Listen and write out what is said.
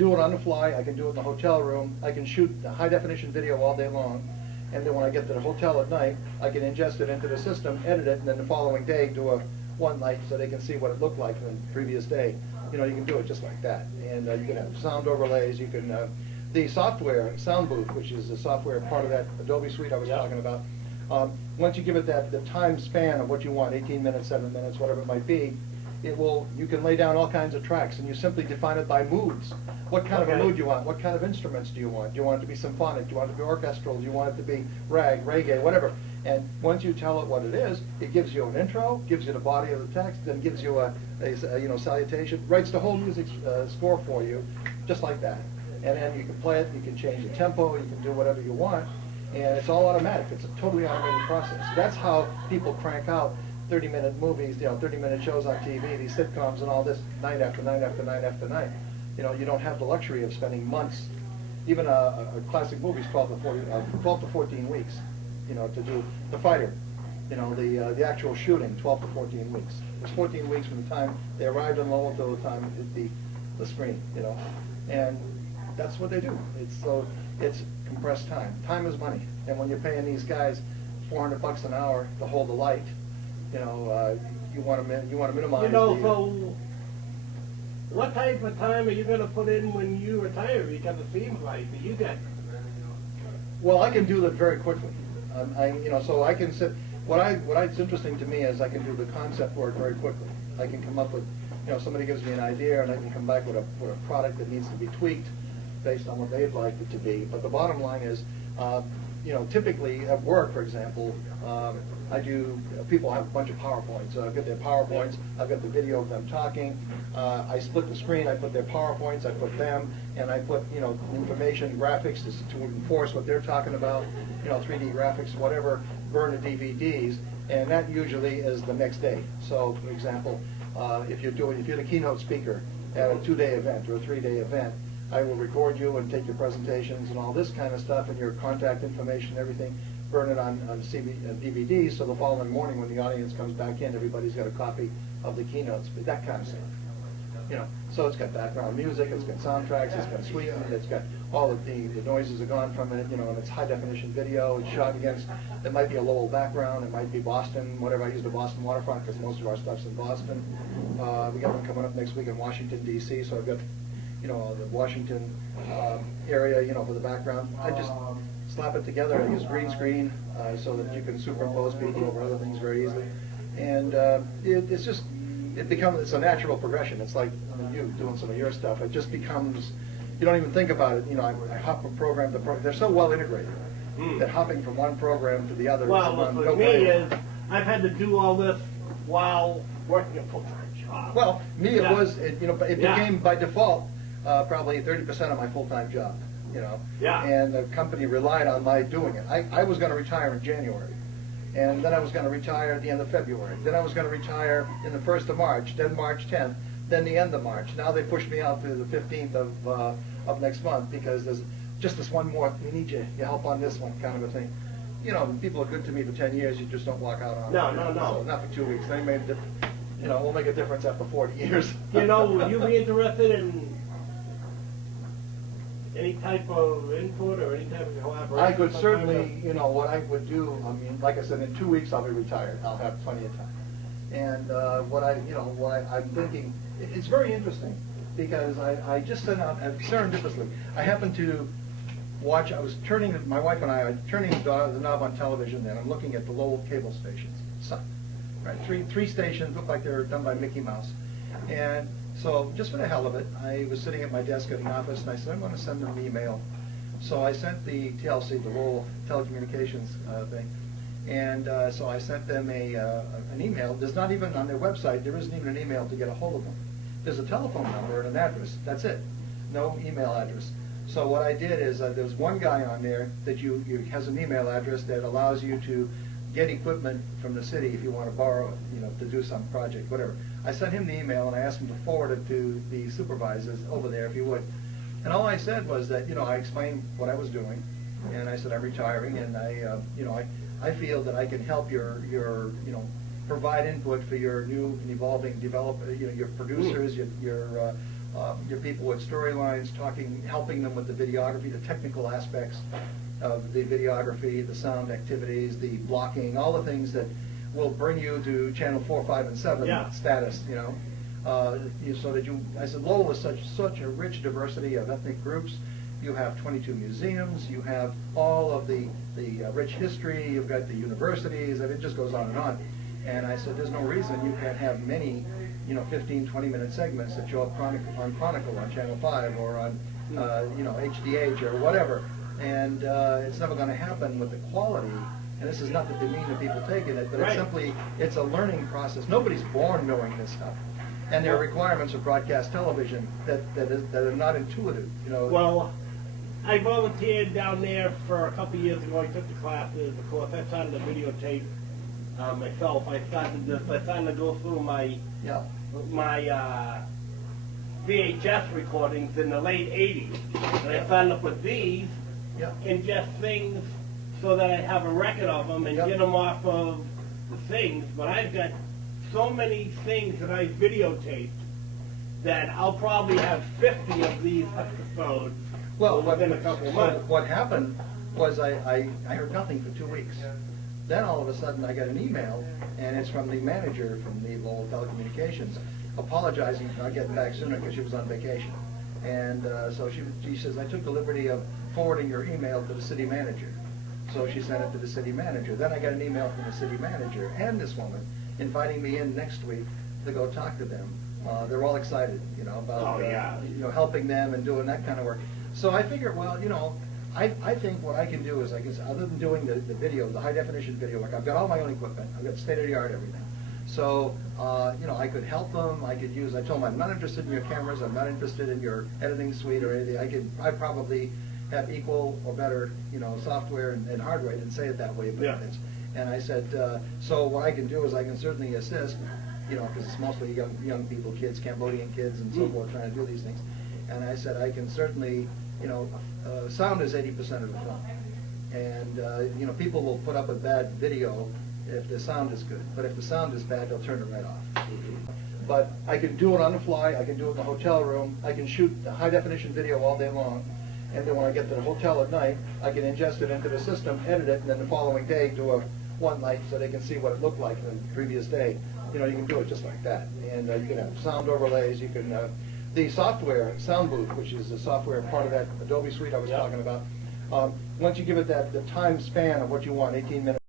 do it on the fly. I can do it in the hotel room. I can shoot a high definition video all day long. And then when I get to the hotel at night, I can ingest it into the system, edit it, and then the following day do a one night so they can see what it looked like the previous day. You know, you can do it just like that. And you can have sound overlays. You can, the software, Sound Booth, which is the software part of that Adobe suite I was talking about, once you give it the time span of what you want, 18 minutes, 7 minutes, whatever it might be, you can lay down all kinds of tracks, and you simply define it by moods. What kind of a mood do you want? What kind of instruments do you want? Do you want it to be symphonic? Do you want it to be orchestral? Do you want it to be reggae, whatever? And once you tell it what it is, it gives you an intro, gives you the body of the text, then gives you a salutation, writes the whole music score for you, just like that. And then you can play it, you can change the tempo, you can do whatever you want, and it's all automatic. It's a totally automated process. That's how people crank out 30-minute movies, 30-minute shows on TV, these sitcoms and all this, night after night after night after night. You know, you don't have the luxury of spending months. Even a classic movie is 12 to 14 weeks, to do The Fighter. The actual shooting, 12 to 14 weeks. It's 14 weeks from the time they arrived in Lowell till the time it hit the screen, And that's what they do. It's compressed time. Time is money. And when you're paying these guys $400 an hour to hold the light, you want to minimize. So what type of time are you going to put in when you retire? Because it seems like that you got. Well, I can do that very quickly. So I can sit. What's interesting to me is I can do the concept work very quickly. I can come up with, somebody gives me an idea, and I can come back with a product that needs to be tweaked based on what they'd like it to be. But the bottom line is, typically at work, for example, people have a bunch of PowerPoints. So I've got their PowerPoints, I've got the video of them talking, I split the screen, I put their PowerPoints, I put them, and I put, information, graphics to enforce what they're talking about, 3D graphics, whatever, burn the DVDs, and that usually is the next day. So, for example, if you're the keynote speaker at a 2-day event or a 3-day event, I will record you and take your presentations and all this kind of stuff and your contact information, everything, burn it on DVDs, so the following morning when the audience comes back in, everybody's got a copy of the keynotes, but that kind of stuff. So it's got background music, it's got soundtracks, it's got sweetened, it's got all of the noises are gone from it, and it's high definition video, it's shot against, it might be a Lowell background, it might be Boston, whatever. I use the Boston waterfront because most of our stuff's in Boston. We got one coming up next week in Washington, D.C., so I've got the Washington area, for the background. I just slap it together. I use green screen so that you can superimpose people over other things very easily. And it's a natural progression. It's like you doing some of your stuff. It just becomes, you don't even think about it. I hop from program to program. They're so well integrated that hopping from one program to the other well, for me is, I've had to do all this while working a full-time job. Well, me it became by default probably 30% of my full-time job, and the company relied on my doing it. I was going to retire in January, and then I was going to retire at the end of February. Then I was going to retire in the 1st of March, then March 10th, then the end of March. Now they pushed me out to the 15th of next month because there's just this one more, we need your help on this one kind of a thing. People are good to me for 10 years, you just don't walk out on No. So not for 2 weeks. They made we'll make a difference after 40 years. Would you be interested in any type of input or any type of collaboration? I could certainly, what I would do, like I said, in 2 weeks I'll be retired. I'll have plenty of time. And I'm thinking, it's very interesting because I just sent out, serendipitously, I happened to watch, my wife and I are turning the knob on television and I'm looking at the Lowell cable stations, Sun. Right, three stations, look like they're done by Mickey Mouse. And so, just for the hell of it, I was sitting at my desk in the office, and I said, I'm going to send them an email. So I sent the TLC, the Lowell Telecommunications thing, and so I sent them an email. There's not even, on their website, there isn't even an email to get a hold of them. There's a telephone number and an address. That's it. No email address. So what I did is, there's one guy on there that has an email address that allows you to get equipment from the city if you want to borrow it, to do some project, whatever. I sent him the email and I asked him to forward it to the supervisors over there if he would. And all I said was that, I explained what I was doing, and I said I'm retiring, and I feel that I can help your provide input for your new and evolving your producers, your your people with storylines, helping them with the videography, the technical aspects of the videography, the sound activities, the blocking, all the things that will bring you to channel 4, 5, and 7 Yeah. status, you know. So that I said, Lowell is such a rich diversity of ethnic groups. You have 22 museums, you have all of the rich history, you've got the universities, and it just goes on and on. And I said, there's no reason you can't have many, 15, 20-minute segments that show up on Chronicle on Channel 5 or on, HDH or whatever. And it's never going to happen with the quality. And this is not that they mean to people taking it, but Right. it's a learning process. Nobody's born knowing this stuff. And there are requirements of broadcast television that are not intuitive, Well, I volunteered down there for a couple of years ago. I took the classes. Of course, I started to videotape myself. I started to go through my Yeah. VHS recordings in the late 80s. And I started to put these Yeah. in just things so that I have a record of them and Yep. get them off of the things. But I've got so many things that I videotaped that I'll probably have 50 of these episodes within a couple of months. What happened was I heard nothing for 2 weeks. Then all of a sudden I got an email, and it's from the manager from the Lowell Telecommunications, apologizing for not getting back sooner because she was on vacation. And so she says, I took the liberty of forwarding your email to the city manager. So she sent it to the city manager. Then I got an email from the city manager and this woman inviting me in next week to go talk to them. They're all excited, about helping them and doing that kind of work. So I figured, well, I think what I can do is, other than doing the video, the high definition video work, I've got all my own equipment. I've got state of the art everything. So, I could help them. I told them, I'm not interested in your cameras. I'm not interested in your editing suite or anything. I probably have equal or better, software and hardware. I didn't say it that way, but and I said, so what I can do is I can certainly assist, because it's mostly young people, kids, Cambodian kids and so forth, trying to do these things. And I said, I can certainly, sound is 80% of the film. And, people will put up a bad video if the sound is good. But if the sound is bad, they'll turn it right off. But I can do it on the fly. I can do it in the hotel room. I can shoot the high definition video all day long. And then when I get to the hotel at night, I can ingest it into the system, edit it, and then the following day do a one night so they can see what it looked like the previous day. You can do it just like that. And you can have sound overlays. You can the software, Sound Booth, which is the software part of that Adobe suite I was talking about. Once you give it the time span of what you want, 18 minutes.